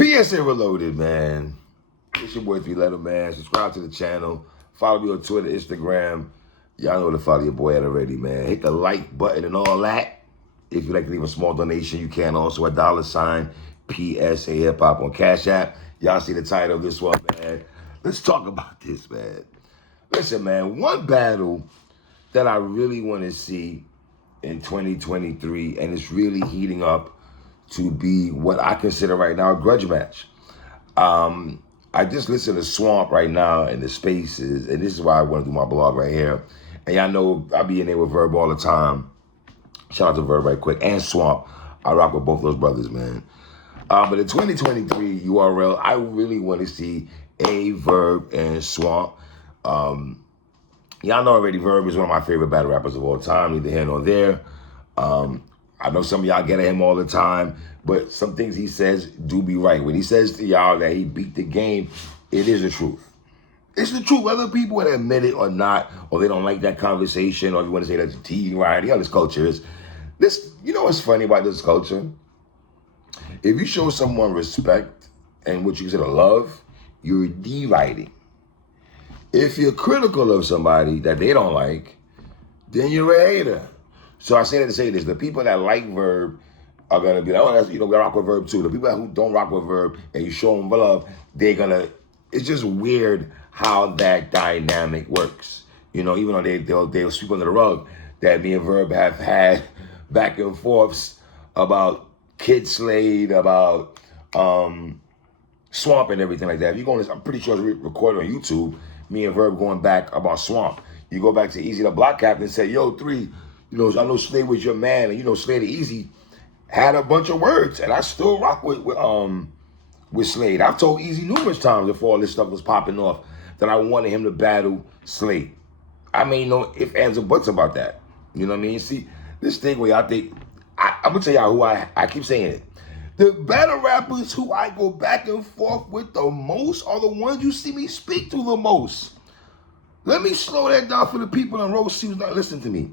PSA Reloaded, man. It's your boy 3 Letter Man. Subscribe to the channel. Follow me on Twitter, Instagram. Y'all know to follow your boy at already, man. Hit the like button and all that. If you'd like to leave a small donation, you can also at $PSA Hiphop on Cash App. Y'all see the title of this one, man. Let's talk about this, man. Listen, man, one battle that I really want to see in 2023, and it's really heating up to be what I consider right now a grudge match. I just listen to Swamp right now in the spaces, and this is why I want to do my blog right here. And y'all know I be in there with Verb all the time. Shout out to Verb right quick, and Swamp. I rock with both those brothers, man. But in 2023 URL, I really want to see Verb and Swamp. Y'all know already Verb is one of my favorite battle rappers of all time, neither here nor there. I know some of y'all get at him all the time, but some things he says do be right. When he says to y'all that he beat the game, it is the truth. It's the truth, whether people would admit it or not, or they don't like that conversation, or if you want to say that's tea, right? You know, this culture is. This, you know what's funny about this culture? If you show someone respect and what you consider love, you're deriding. If you're critical of somebody that they don't like, then you're a hater. So I say that to say this: the people that like Verb are gonna be like, oh, that's, we rock with Verb too. The people who don't rock with Verb and you show them love, they're gonna. It's just weird how that dynamic works. You know, even though they'll sweep under the rug that me and Verb have had back and forths about Kid Slade, about Swamp and everything like that. If you go on this, I'm pretty sure it's recorded on YouTube. Me and Verb going back about Swamp. You go back to Easy the Block Captain and say, yo, 3, you know, I know Slade was your man, and you know Slade and Easy had a bunch of words, and I still rock with Slade. I've told Easy numerous times before all this stuff was popping off that I wanted him to battle Slade. I mean, no ifs, ands, or buts about that. You know what I mean? See, this thing where y'all think, I'm gonna tell y'all who I keep saying it. The battle rappers who I go back and forth with the most are the ones you see me speak to the most. Let me slow that down for the people in row C who's not listening to me.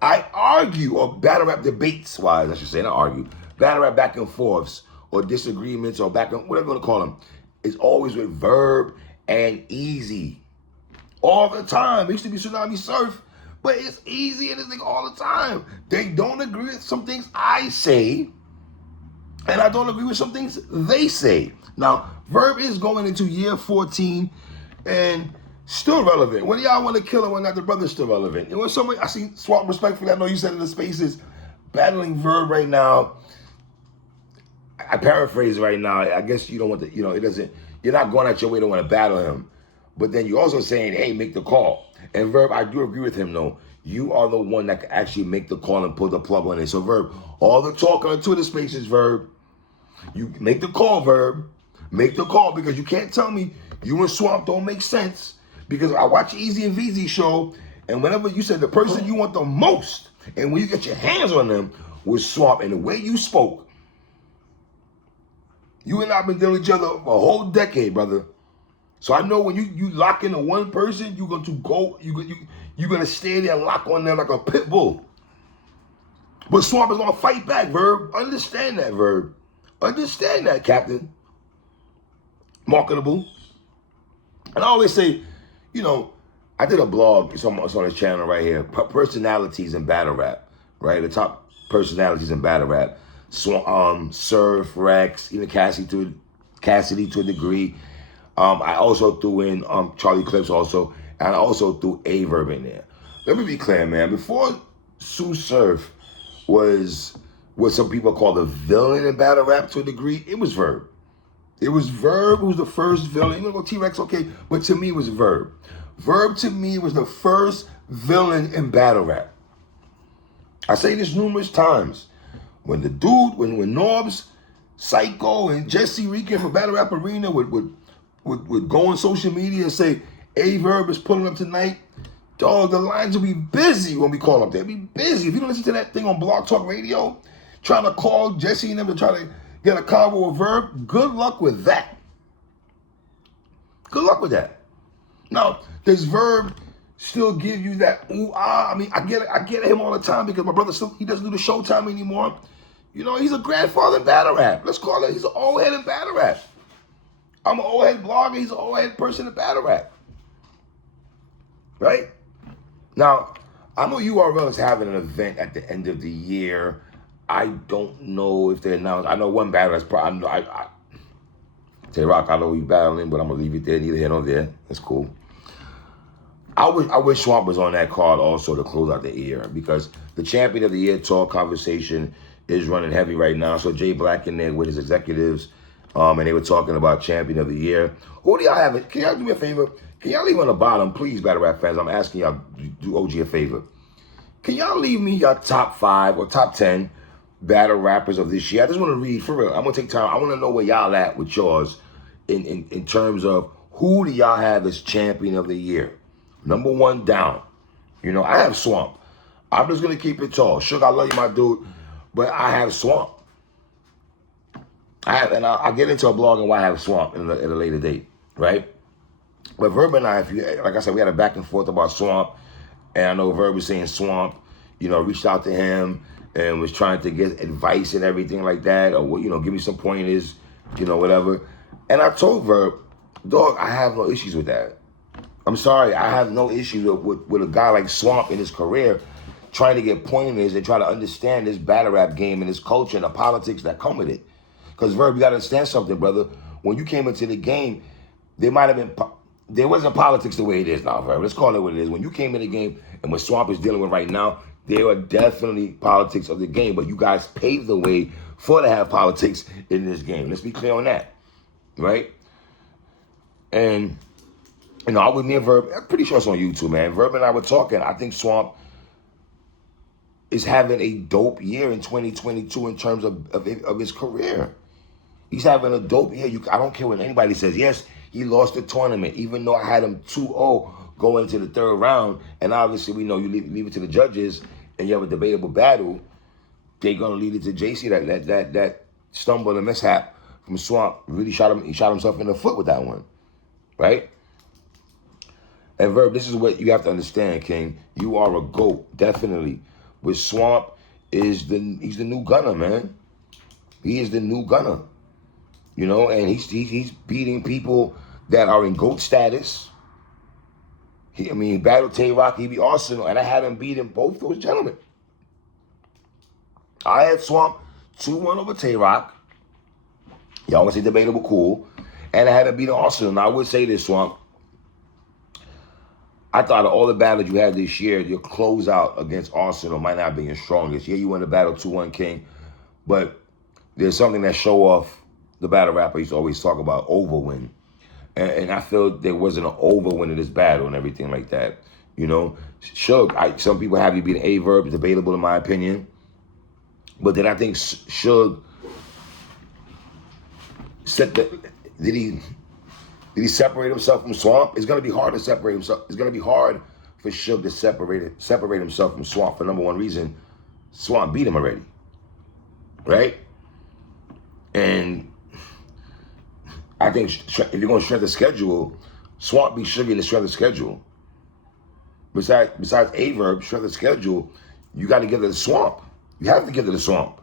I argue, or battle rap debates wise, I should say, not argue, battle rap back and forths, or disagreements, or back and whatever you want to call them. It's always with Verb and Easy. All the time. It used to be Tsunami Surf, but it's Easy and this thing all the time. They don't agree with some things I say, and I don't agree with some things they say. Now, Verb is going into year 14, and still relevant. When y'all want to kill him, when not, the brother's still relevant. And when somebody, I see Swamp respectfully, I know you said in the spaces, battling Verb right now. I paraphrase right now. I guess you don't want to, you know, it doesn't, you're not going out your way to want to battle him. But then you're also saying, hey, make the call. And Verb, I do agree with him, though. You are the one that can actually make the call and pull the plug on it. So Verb, all the talk on Twitter spaces, Verb, you make the call, Verb. Make the call, because you can't tell me you and Swamp don't make sense. Because I watch Easy and VZ show, and whenever you said the person you want the most, and when you get your hands on them, was Swamp. And the way you spoke, you and I have been dealing with each other for a whole decade, brother. So I know when you lock into one person, you're going to go, you're going to stay there and lock on them like a pit bull. But Swamp is going to fight back, Verb. Understand that, Verb. Understand that, Captain. Marketable. And I always say, you know, I did a blog, it's on this channel right here, personalities in battle rap, right? The top personalities in battle rap. Surf, Rex, even Cassidy to a degree. I also threw in Charlie Clips also, and I also threw Verb in there. Let me be clear, man. Before Sue Surf was what some people call the villain in battle rap to a degree, it was Verb. It was Verb who was the first villain. You know, T-Rex, okay, but to me it was Verb. Verb to me was the first villain in battle rap. I say this numerous times. When the dude, when Norbs, Psycho, and Jesse Reekin for Battle Rap Arena would go on social media and say, Verb is pulling up tonight, dog, the lines will be busy when we call up there. They'll be busy. If you don't listen to that thing on Blog Talk Radio, trying to call Jesse and them to try to get a convo with Verb, good luck with that. Good luck with that. Now, does Verb still give you that ooh ah? I mean, I get him all the time because my brother still, he doesn't do the Showtime anymore. You know, he's a grandfather in battle rap. Let's call it. He's an old head in battle rap. I'm an old head blogger. He's an old head person in battle rap. Right? Now, I know URL is having an event at the end of the year. I don't know if they announced. I know one battle that's probably. Tay-Rock, I know he's battling, but I'm gonna leave it there. Neither here nor there. That's cool. I wish Swamp was on that card also to close out the year, because the Champion of the Year talk conversation is running heavy right now. So Jay Black in there with his executives, and they were talking about Champion of the Year. Who do y'all have? Can y'all do me a favor? Can y'all leave on the bottom, please, battle rap fans? I'm asking y'all, do OG a favor. Can y'all leave me your top 5 or top 10 battle rappers of this year? I just want to read, for real. I'm going to take time. I want to know where y'all at with yours in terms of who do y'all have as Champion of the Year? Number 1 down. You know, I have Swamp. I'm just going to keep it tall. Suge, I love you, my dude, but I have Swamp. I'll get into a blog on why I have Swamp at a later date, right? But Verb and I, like I said, we had a back and forth about Swamp, and I know Verb was saying Swamp, you know, reached out to him and was trying to get advice and everything like that, or, you know, give me some pointers, you know, whatever. And I told Verb, dog, I have no issues with that. I'm sorry, I have no issues with a guy like Swamp in his career trying to get pointers and try to understand this battle rap game and this culture and the politics that come with it. Because Verb, you got to understand something, brother. When you came into the game, there wasn't politics the way it is now, Verb. Let's call it what it is. When you came in the game and what Swamp is dealing with right now, there are definitely politics of the game, but you guys paved the way for to have politics in this game. Let's be clear on that, right? And, you know, I was near Verb. I'm pretty sure it's on YouTube, man. Verb and I were talking. I think Swamp is having a dope year in 2022 in terms of his career. He's having a dope year. I don't care what anybody says. Yes, he lost the tournament, even though I had him 2-0 going into the 3rd round. And obviously, we know you leave it to the judges and you have a debatable battle. They're going to lead it to JC. That stumble and mishap from Swamp really shot himself in the foot with that one, right? And Verb, this is what you have to understand, King. You are a GOAT, definitely. With Swamp, he's the new gunner, man. He is the new gunner. You know, and he's beating people that are in GOAT status. He battled Tay-Rock, he beat Arsenal, and I had him beating both those gentlemen. I had Swamp 2-1 over Tay-Rock. Y'all want to say debatable, cool. And I had him beat Arsenal. Now, I would say this, Swamp. I thought of all the battles you had this year, your closeout against Arsenal might not be your strongest. Yeah, you won the battle 2-1, King. But there's something that show off the battle rapper used to always talk about, overwin. And I feel there wasn't an overwin in this battle and everything like that. You know, Suge, some people have you beating A-Verb. It's debatable in my opinion. But then I think Suge did he separate himself from Swamp? It's going to be hard to separate himself. It's going to be hard for Suge to separate himself from Swamp for number one reason. Swamp beat him already, right? And I think if you're going to strength the schedule, Swamp beat Suge in the strength of schedule. Besides A-Verb, strength of schedule, you got to give it to Swamp. You have to give it to Swamp.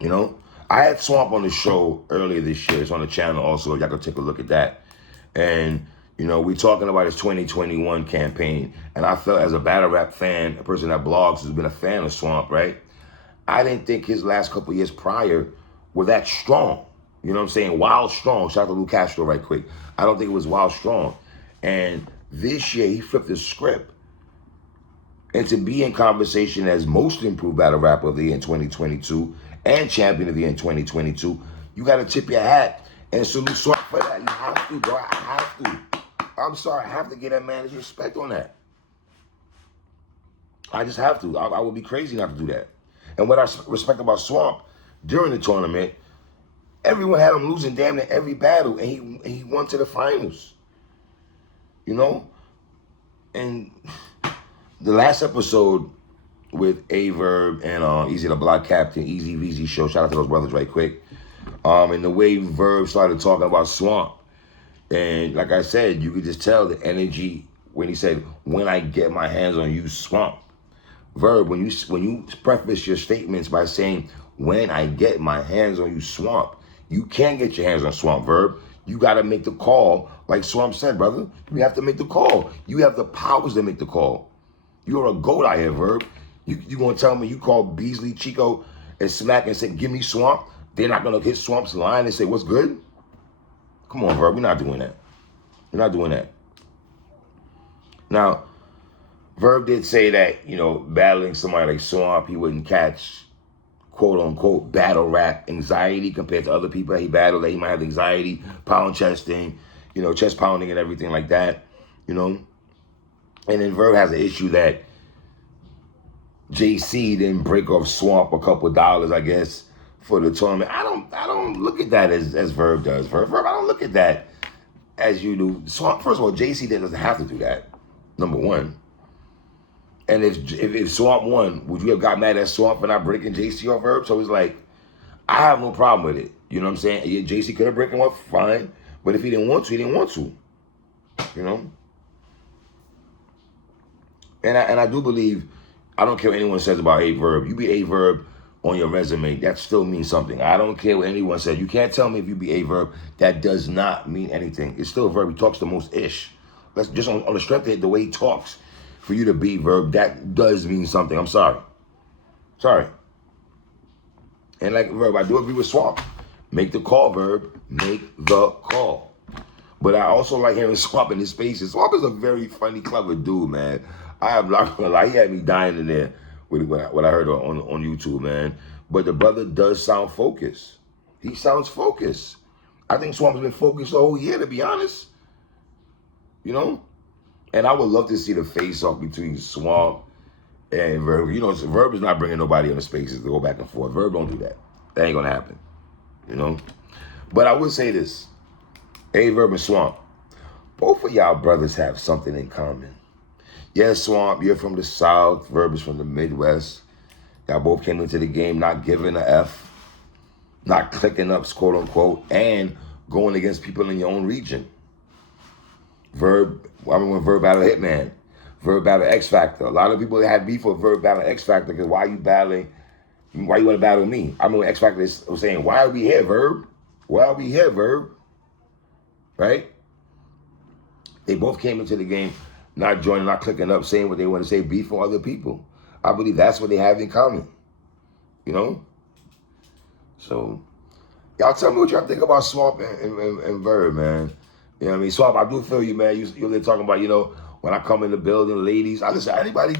You know? I had Swamp on the show earlier this year. It's on the channel also. Y'all can take a look at that. And, you know, we're talking about his 2021 campaign. And I felt as a battle rap fan, a person that blogs, who's been a fan of Swamp, right? I didn't think his last couple years prior were that strong. You know what I'm saying? Wild strong. Shout out to Lou Castro right quick. I don't think it was wild strong. And this year, he flipped the script. And to be in conversation as most improved battle rapper of the year in 2022 and champion of the year in 2022, you got to tip your hat and salute Swamp for that. You have to, bro. I have to. I'm sorry. I have to give that man his respect on that. I just have to. I would be crazy not to do that. And what I respect about Swamp, during the tournament, everyone had him losing damn near every battle, and he won to the finals. You know? And the last episode with A-Verb and Easy the Block Captain, Easy VZ show, shout out to those brothers right quick. And the way Verb started talking about Swamp. And like I said, you could just tell the energy when he said, when I get my hands on you, Swamp. Verb, when you preface your statements by saying, when I get my hands on you, Swamp, you can't get your hands on Swamp, Verb. You got to make the call, like Swamp said, brother. You have to make the call. You have the powers to make the call. You're a goat out here, Verb. You going to tell me you call Beasley, Chico, and Smack and say, give me Swamp? They're not going to hit Swamp's line and say, what's good? Come on, Verb. We're not doing that. We're not doing that. Now, Verb did say that, battling somebody like Swamp, he wouldn't catch, quote unquote, battle rap anxiety compared to other people that he battled, that he might have anxiety, pound chesting, chest pounding and everything like that, And then Verb has an issue that JC didn't break off Swamp a couple dollars, I guess, for the tournament. I don't look at that as Verb does. Verb, I don't look at that as you do. Swamp, first of all, JC doesn't have to do that, number one. And if Swamp won, would you have got mad at Swamp for not breaking JC off Verb? So it's like, I have no problem with it. You know what I'm saying? Yeah, JC could have broken him up, fine. But if he didn't want to, he didn't want to. And I do believe, I don't care what anyone says about A Verb. You be A Verb on your resume, that still means something. I don't care what anyone says. You can't tell me if you be A Verb, that does not mean anything. It's still a Verb. He talks the most ish. Let's just on the strength of the way he talks. For you to be Verb, that does mean something. I'm sorry. Sorry. And like Verb, I do agree with Swamp. Make the call, Verb. Make the call. But I also like hearing Swamp in his spaces. Swamp is a very funny, clever dude, man. I am not gonna lie. He had me dying in there with what I heard on YouTube, man. But the brother does sound focused. He sounds focused. I think Swamp's been focused the whole year, to be honest. And I would love to see the face-off between Swamp and Verb. Verb is not bringing nobody in the spaces to go back and forth. Verb don't do that. That ain't going to happen. But I would say this. A Verb and Swamp, both of y'all brothers have something in common. Yes, Swamp, you're from the South. Verb is from the Midwest. Y'all both came into the game not giving a F, not clicking up, quote unquote, and going against people in your own region. Verb, I remember when Verb battled Hitman, Verb battled X Factor. A lot of people had beef with Verb battle X Factor because why you want to battle me? I remember when X Factor was saying, why are we here, Verb? Why are we here, Verb? Right? They both came into the game not joining, not clicking up, saying what they want to say, beef for other people. I believe that's what they have in common. So, y'all tell me what y'all think about Swamp and Verb, man. You know what I mean? Swamp, I do feel you, man. You're talking about, when I come in the building, ladies. I listen, anybody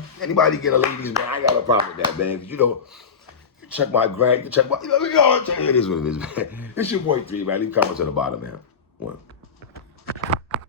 get a ladies, man, I ain't got a problem with that, man. Because, you check my grind, you check my, it is what it is, man. It's your boy 3, man. Leave comments on the bottom, man. 1.